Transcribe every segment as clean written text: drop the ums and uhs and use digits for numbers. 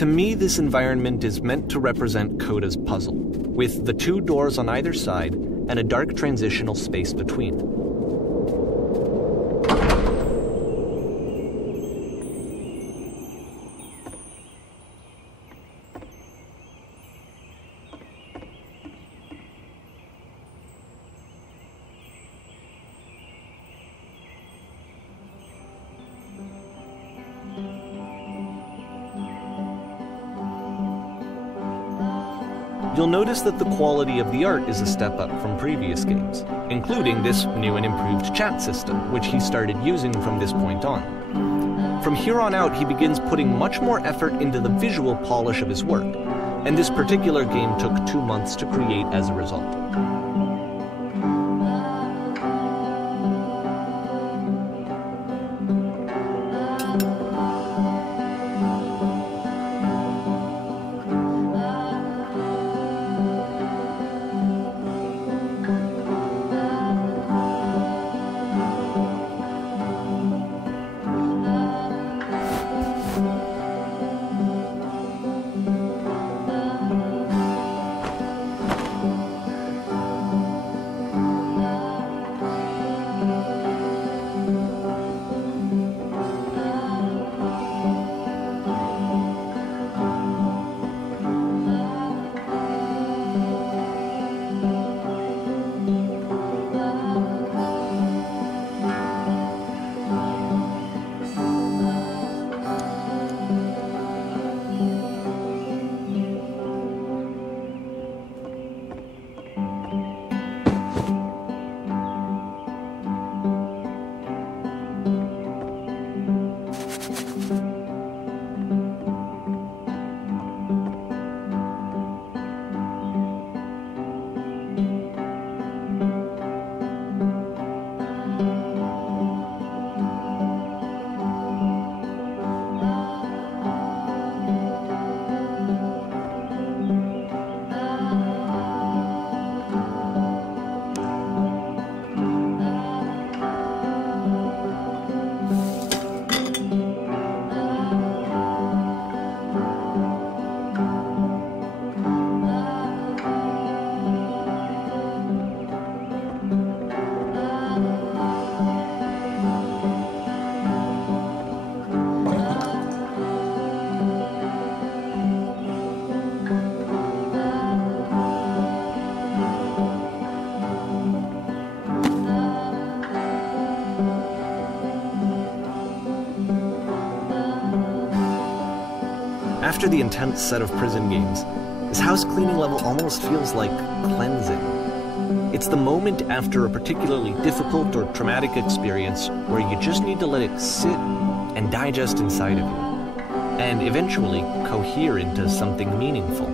To me, this environment is meant to represent Coda's puzzle, with the two doors on either side and a dark transitional space between. You'll notice that the quality of the art is a step up from previous games, including this new and improved chat system, which he started using from this point on. From here on out, he begins putting much more effort into the visual polish of his work, and this particular game took 2 months to create as a result. After the intense set of prison games, this house cleaning level almost feels like cleansing. It's the moment after a particularly difficult or traumatic experience where you just need to let it sit and digest inside of you, and eventually cohere into something meaningful.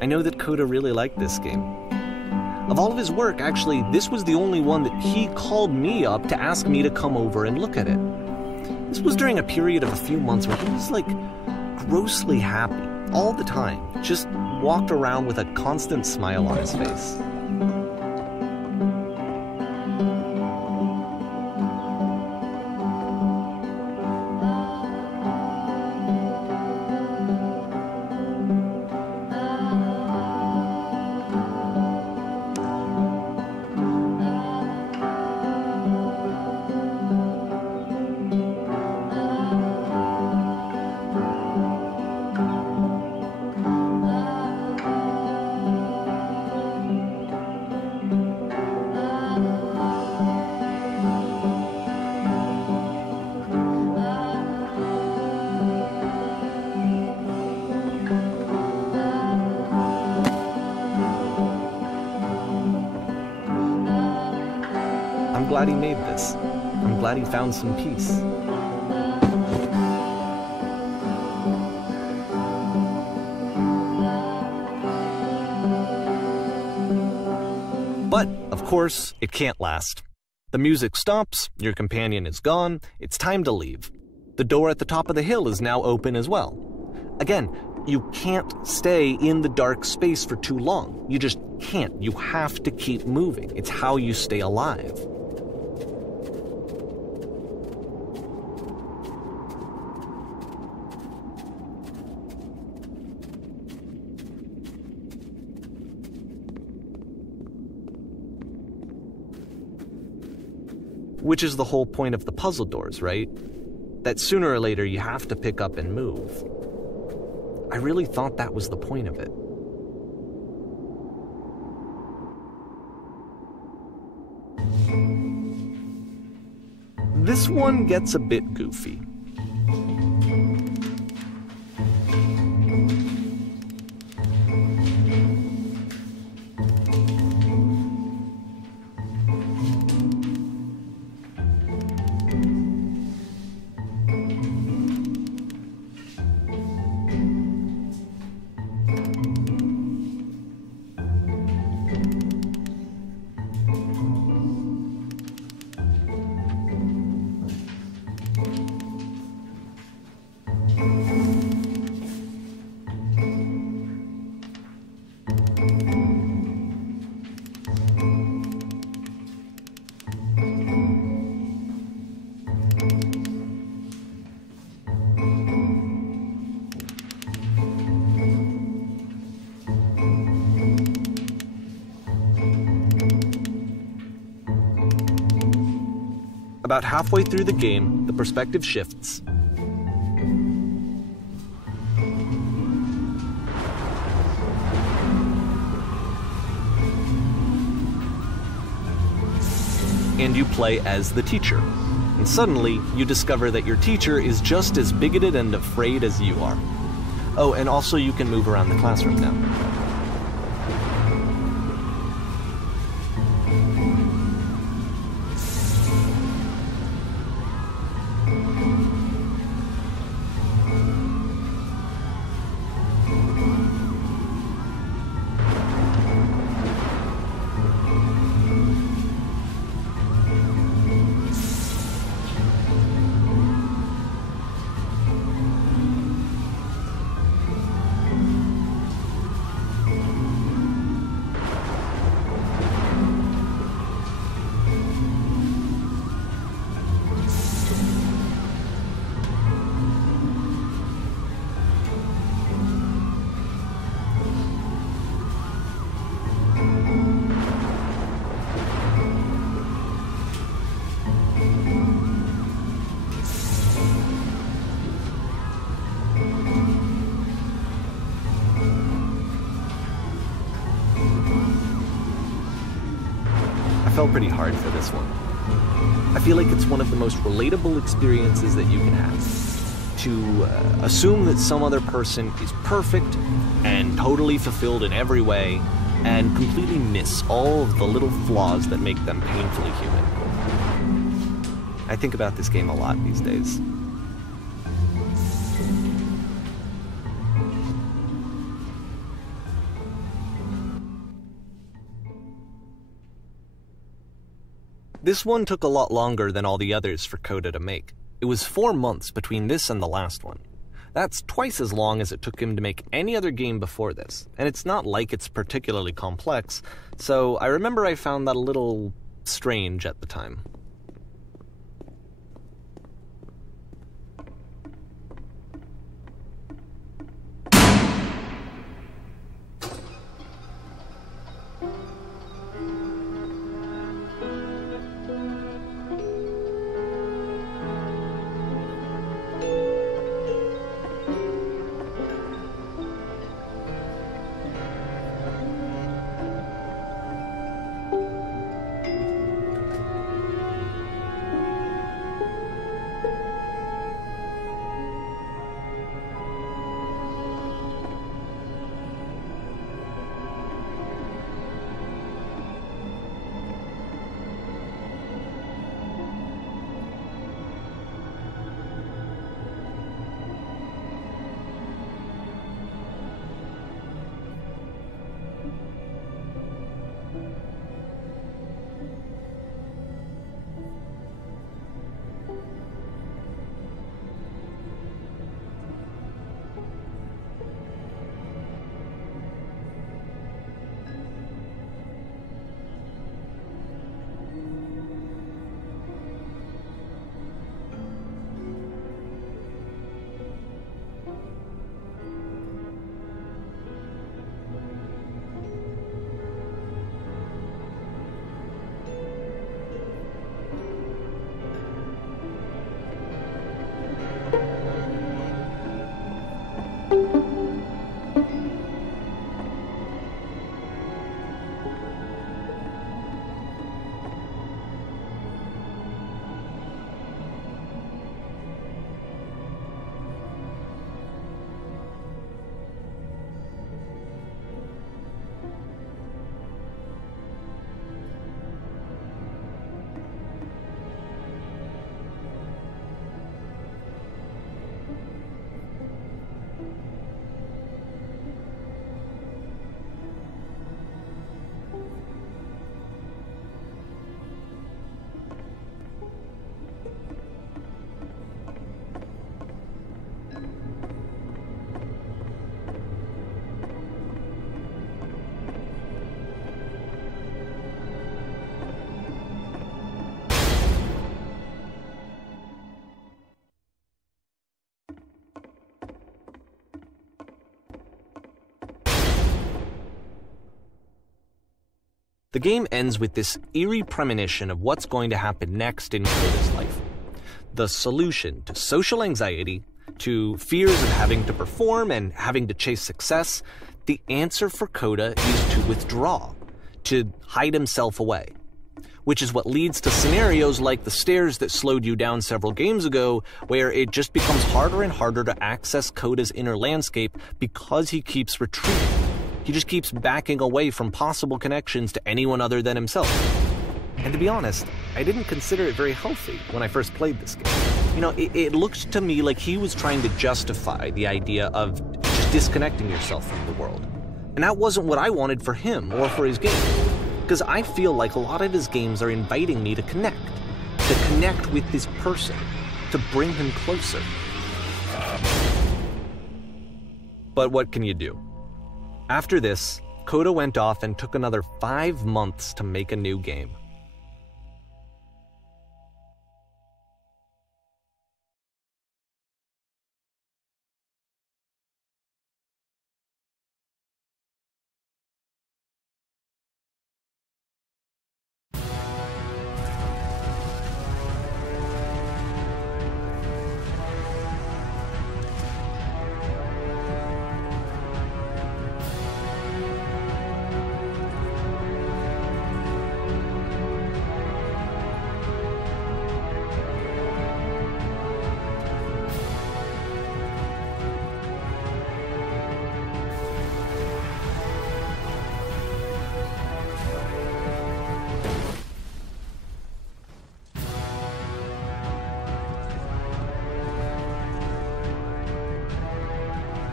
I know that Coda really liked this game. Of all of his work, actually, this was the only one that he called me up to ask me to come over and look at it. This was during a period of a few months where he was like grossly happy all the time, just walked around with a constant smile on his face. I'm glad he made this. I'm glad he found some peace. But, of course, it can't last. The music stops, your companion is gone, it's time to leave. The door at the top of the hill is now open as well. Again, You can't stay in the dark space for too long. You just can't. You have to keep moving. It's how you stay alive. Which is the whole point of the puzzle doors, right? That sooner or later you have to pick up and move. I really thought that was the point of it. This one gets a bit goofy. About halfway through the game, the perspective shifts. And you play as the teacher. And suddenly, you discover that your teacher is just as bigoted and afraid as you are. Oh, and also you can move around the classroom now. I fell pretty hard for this one. I feel like it's one of the most relatable experiences that you can have. To assume that some other person is perfect and totally fulfilled in every way, and completely miss all of the little flaws that make them painfully human. I think about this game a lot these days. This one took a lot longer than all the others for Coda to make. It was 4 months between this and the last one. That's twice as long as it took him to make any other game before this, and it's not like it's particularly complex, so I remember I found that a little strange at the time. The game ends with this eerie premonition of what's going to happen next in Coda's life. The solution to social anxiety, to fears of having to perform and having to chase success, the answer for Coda is to withdraw, to hide himself away. Which is what leads to scenarios like the stairs that slowed you down several games ago, where it just becomes harder and harder to access Coda's inner landscape because he keeps retreating. He just keeps backing away from possible connections to anyone other than himself. And to be honest, I didn't consider it very healthy when I first played this game. You know, it looked to me like he was trying to justify the idea of just disconnecting yourself from the world. And that wasn't what I wanted for him or for his game. Because I feel like a lot of his games are inviting me to connect with this person, to bring him closer. But what can you do? After this, Coda went off and took another 5 months to make a new game.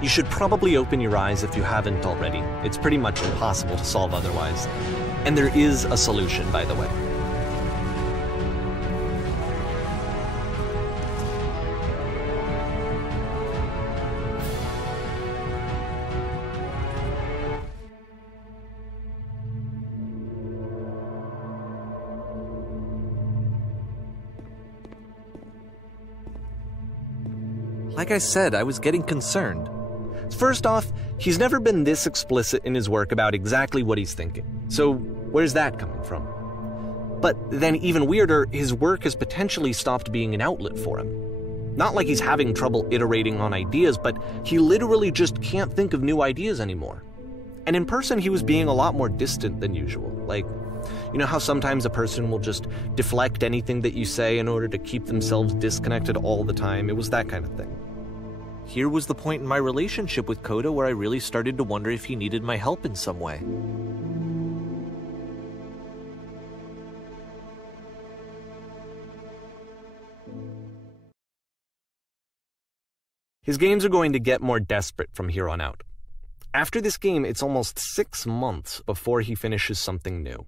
You should probably open your eyes if you haven't already. It's pretty much impossible to solve otherwise. And there is a solution, by the way. Like I said, I was getting concerned. First off, he's never been this explicit in his work about exactly what he's thinking. So where's that coming from? But then even weirder, his work has potentially stopped being an outlet for him. Not like he's having trouble iterating on ideas, but he literally just can't think of new ideas anymore. And in person, he was being a lot more distant than usual. Like, you know how sometimes a person will just deflect anything that you say in order to keep themselves disconnected all the time? It was that kind of thing. Here was the point in my relationship with Coda where I really started to wonder if he needed my help in some way. His games are going to get more desperate from here on out. After this game, it's almost 6 months before he finishes something new.